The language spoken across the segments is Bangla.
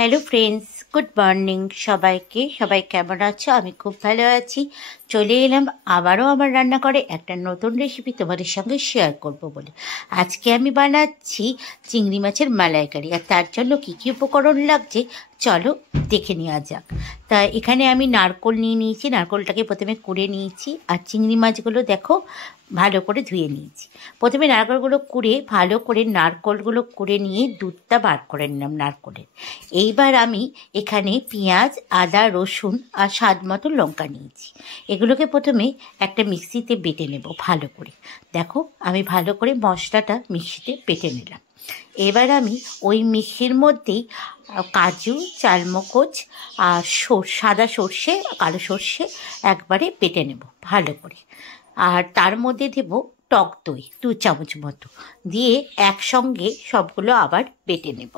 হ্যালো ফ্রেন্ডস, গুড মর্নিং সবাইকে। সবাই কেমন আছো? আমি খুব ভালো আছি। চলে এলাম আবারও আমার রান্নাঘরে একটা নতুন রেসিপি তোমাদের সঙ্গে শেয়ার করব বলে। আজকে আমি বানাচ্ছি চিংড়ি মাছের মালাইকারি। আর তার জন্য কী কী উপকরণ লাগছে চলো দেখে নেওয়া যাক। তা এখানে আমি নারকোল নিয়ে নিয়েছি, নারকোলটাকে প্রথমে কুড়ে নিয়েছি। আর চিংড়ি মাছগুলো দেখো ভালো করে ধুয়ে নিয়েছি। প্রথমে নারকোলগুলো কুড়ে ভালো করে নারকোলগুলো কুড়ে নিয়ে দুধটা বার করে নিলাম নারকোলের। এইবার আমি এখানে পেঁয়াজ, আদা, রসুন আর স্বাদ মতো লঙ্কা নিয়েছি। এগুলোকে প্রথমে একটা মিক্সিতে বেটে নেব ভালো করে। দেখো আমি ভালো করে মশলাটা মিক্সিতে বেটে নিলাম। এবার আমি ওই মিক্সির মধ্যেই কাজু, চালমগজ আর সাদা সর্ষে, কালো সর্ষে একবারে বেটে নেব ভালো করে। আর তার মধ্যে দেব টক দই 2 চামচ মতো, দিয়ে একসঙ্গে সবগুলো আবার বেটে নেব।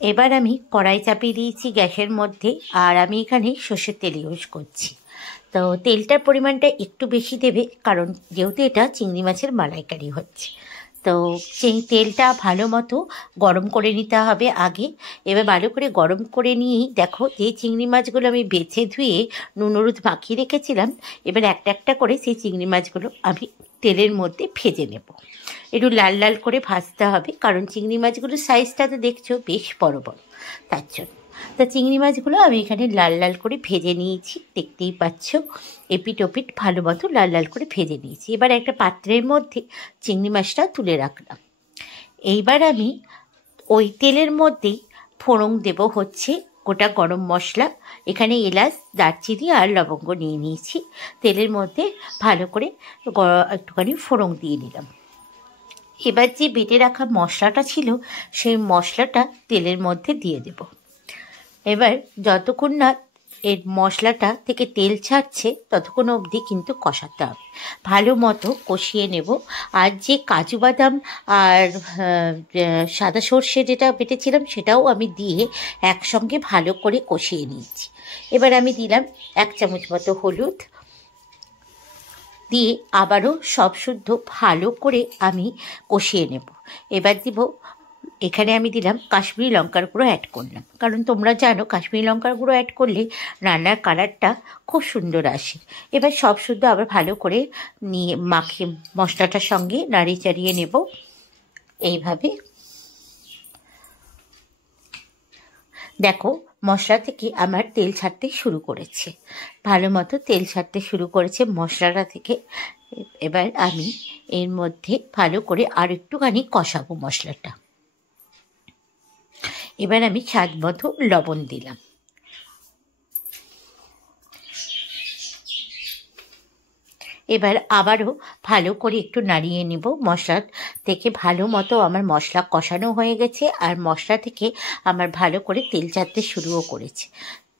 এবার আমি কড়াই চাপিয়ে দিয়েছি গ্যাসের মধ্যে। আর আমি এখানে সর্ষের তেল ইউজ করছি। তো তেলটার পরিমাণটা একটু বেশি দেবে, কারণ যেহেতু এটা চিংড়ি মাছের মালাইকারি হচ্ছে। তো সেই তেলটা ভালো মতো গরম করে নিতে হবে আগে। এবার ভালো করে গরম করে নিয়েই দেখো যে চিংড়ি মাছগুলো আমি বেছে ধুয়ে নুন হলুদ মাখিয়ে রেখেছিলাম, এবার একটা একটা করে সেই চিংড়ি মাছগুলো আমি তেলের মধ্যে ভেজে নেব। একটু লাল লাল করে ভাজতে হবে, কারণ চিংড়ি মাছগুলোর সাইজটা তো দেখছো বেশ বড় বড়, তার জন্য। তা চিংড়ি মাছগুলো আমি এখানে লাল লাল করে ভেজে নিয়েছি, দেখতেই পাচ্ছ। এপিট ওপিট ভালো মতো লাল লাল করে ভেজে নিয়েছি। এবার একটা পাত্রের মধ্যে চিংড়ি মাছটা তুলে রাখলাম। এইবার আমি ওই তেলের মধ্যেই ফোড়ন দেব হচ্ছে গোটা গরম মশলা। এখানে এলাচ, দারচিনি আর লবঙ্গ নিয়ে নিয়েছি। তেলের মধ্যে ভালো করে একটুখানি ফোড়ন দিয়ে নিলাম। এবার যে বেটে রাখা মশলাটা ছিল সেই মশলাটা তেলের মধ্যে দিয়ে দেব। এবার যতক্ষণ না এর মশলাটা থেকে তেল ছাড়ছে ততক্ষণ অবধি কিন্তু কষাতে হবে, ভালো মতো কষিয়ে নেব। আর যে কাজু বাদাম আর সাদা সর্ষে যেটা বেটেছিলাম সেটাও আমি দিয়ে একসঙ্গে ভালো করে কষিয়ে নিয়েছি। এবার আমি দিলাম 1 চামচ মতো হলুদ, দিয়ে আবারও সব শুদ্ধ ভালো করে আমি কষিয়ে নেব। এবার দিব, এখানে আমি দিলাম কাশ্মীরি লঙ্কার গুঁড়ো অ্যাড করলাম, কারণ তোমরা জানো কাশ্মীরি লঙ্কার গুঁড়ো অ্যাড করলে রান্নার কালারটা খুব সুন্দর আসে। এবার সব শুদ্ধ আবার ভালো করে নিয়ে মাখিয়ে মশলাটার সঙ্গে নাড়িয়ে চাড়িয়ে নেব এইভাবে। দেখো মশলা থেকে আমার তেল ছাড়তে শুরু করেছে, ভালো মতো তেল ছাড়তে শুরু করেছে মশলাটা থেকে। এবার আমি এর মধ্যে ভালো করে আর একটুখানি কষাবো মশলাটা। এবার আমি স্বাদ মতো লবণ দিলাম। এবার আবারও ভালো করে একটু নাড়িয়ে নেব। মশলা থেকে ভালো মতো আমার মশলা কষানো হয়ে গেছে, আর মশলা থেকে আমার ভালো করে তেল ছাড়তে শুরুও করেছে।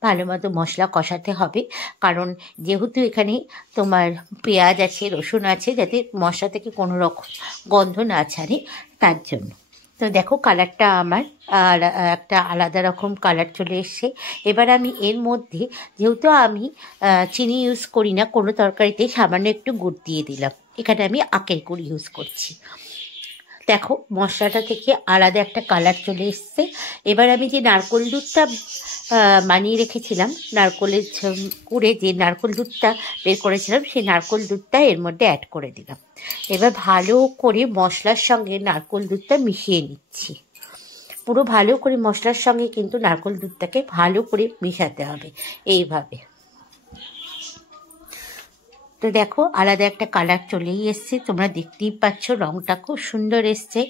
ভালো মতো মশলা কষাতে হবে, কারণ যেহেতু এখানে তোমার পেঁয়াজ আছে, রসুন আছে, যাতে মশলা থেকে কোনো রকম গন্ধ না ছাড়ে, তার জন্য। তো দেখো কালারটা আমার আর একটা আলাদা রকম কালার চলে এসছে। এবার আমি এর মধ্যে, যেহেতু আমি চিনি ইউজ করি না কোনো তরকারিতে, সামান্য একটু গুড় দিয়ে দিলাম। এখানে আমি আখের গুড় ইউজ করছি। দেখো মশলাটা থেকে আলাদা একটা কালার চলে এসছে। এবার আমি যে নারকোল দুধটা বানিয়ে রেখেছিলাম, নারকোলের কুড়ে যে নারকোল দুধটা বের করেছিলাম, সেই নারকোল দুধটা এর মধ্যে অ্যাড করে দিলাম। এবার ভালো করে মশলার সঙ্গে নারকোল দুধটা মিশিয়ে নিচ্ছি। পুরো ভালো করে মশলার সঙ্গে কিন্তু নারকোল দুধটাকে ভালো করে মিশাতে হবে এইভাবে। তো দেখো আলাদা একটা কালার চলেই এসছে, তোমরা দেখতেই পাচ্ছ, রঙটা খুব সুন্দর এসছে।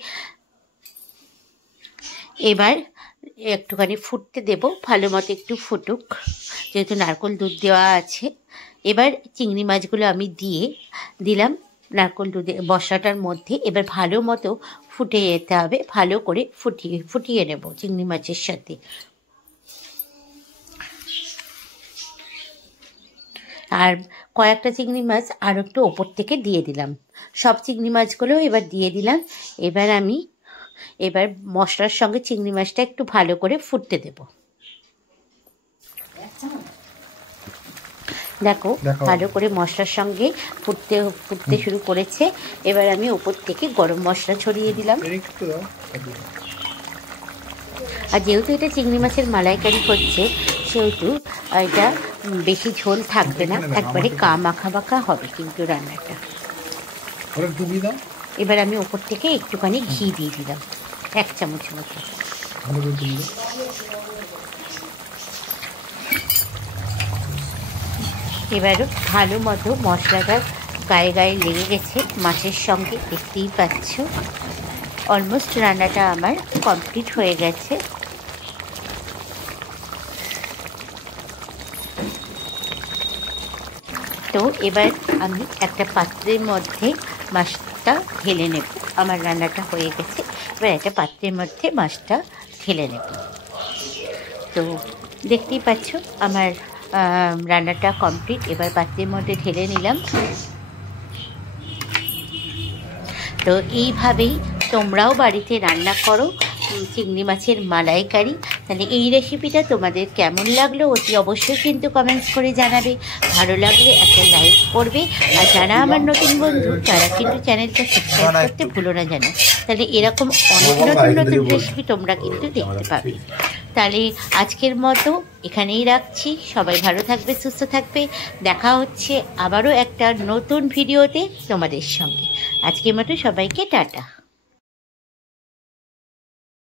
এবার একটুখানি ফুটতে দেব, ভালো মতো একটু ফুটুক, যেহেতু নারকোল দুধ দেওয়া আছে। এবার চিংড়ি মাছগুলো আমি দিলাম নারকোল দুধে মশলাটার মধ্যে। এবার ভালো মতো ফুটে যেতে হবে, ভালো করে ফুটিয়ে নেব চিংড়ি মাছের সাথে। আর কয়েকটা চিংড়ি মাছ আর একটু ওপর থেকে দিয়ে দিলাম। সব চিংড়ি মাছগুলো এবার দিয়ে দিলাম। এবার মশলার সঙ্গে চিংড়ি মাছটা একটু ভালো করে ফুটতে দেব। দেখো ভালো করে মশলার সঙ্গে ফুটতে শুরু করেছে। এবার আমি ওপর থেকে গরম মশলা ছড়িয়ে দিলাম। আর যেহেতু এটা চিংড়ি মাছের মালাইকারি হচ্ছে সেহেতু এটা বেশি ঝোল থাকবে না, একবারে মাখা মাখা হবে কিন্তু রান্নাটা। এবার আমি ওপর থেকে একটুখানি ঘি দিয়ে দিলাম, 1 চামচ মতো। এবারও ভালো মতো মশলাটা গায়ে গায়ে লেগে গেছে মাছের সঙ্গে, দেখতেই পাচ্ছ। অলমোস্ট রান্নাটা আমার কমপ্লিট হয়ে গেছে। তো এবার আমি একটা পাত্রের মধ্যে মাছটা ঢেলে নেব। আমার রান্নাটা হয়ে গেছে, এবার একটা পাত্রের মধ্যে মাছটা ঢেলে নেব। তো দেখতেই পাচ্ছ আমার রান্নাটা কমপ্লিট। এবার পাত্রের মধ্যে ঢেলে নিলাম। তো এইভাবেই তোমরাও বাড়িতে রান্না করো চিংড়ি মাছের মালাইকারি। তাহলে এই রেসিপিটা তোমাদের কেমন লাগলো অতি অবশ্যই কিন্তু কমেন্টস করে জানাবে। ভালো লাগলে একটা লাইক করবে, আর যারা আমার নতুন বন্ধু তারা কিন্তু চ্যানেলটা সাবস্ক্রাইব করতে ভুলো না যেন। তাহলে এরকম অনেক নতুন নতুন রেসিপি তোমরা কিন্তু দেখতে পাবে। তাহলে আজকের মতো এখানেই রাখছি। সবাই ভালো থাকবে, সুস্থ থাকবে। দেখা হচ্ছে আবারও একটা নতুন ভিডিওতে তোমাদের সঙ্গে। আজকের মতো সবাইকে টাটা।